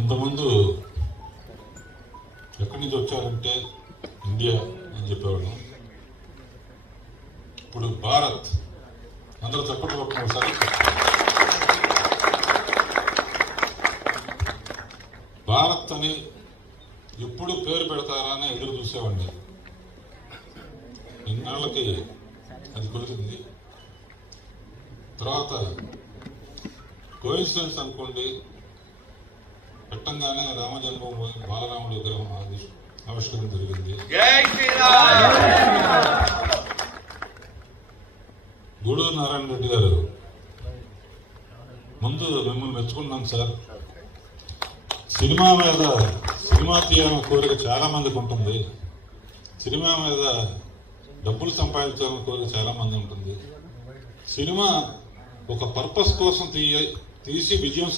ఇంతకుముందు ఎక్కడి నుంచి వచ్చారంటే ఇండియా అని చెప్పేవాళ్ళం. ఇప్పుడు భారత్, అందరూ చెప్పండి ఒకసారి. భారత్ అని ఎప్పుడు పేరు పెడతారా అని ఎదురు చూసేవాడిని. ఇన్నాళ్ళకి అది కుదిరింది. తర్వాత కోయిన్సిడెన్స్ అనుకోండి, పెట్టంగానే రామ జన్మభూమి బాలరాముడి విగ్రహం ఆవిష్కరణ జరిగింది. గూడూరు నారాయణ రెడ్డి గారు, ముందు మిమ్మల్ని మెచ్చుకున్నాను సార్. సినిమా తీయాలన్న కోరిక చాలా మందికి ఉంటుంది. సినిమా మీద డబ్బులు సంపాదించాలన్న కోరిక చాలా మంది ఉంటుంది. సినిమా ఒక పర్పస్ కోసం తీసి విజయం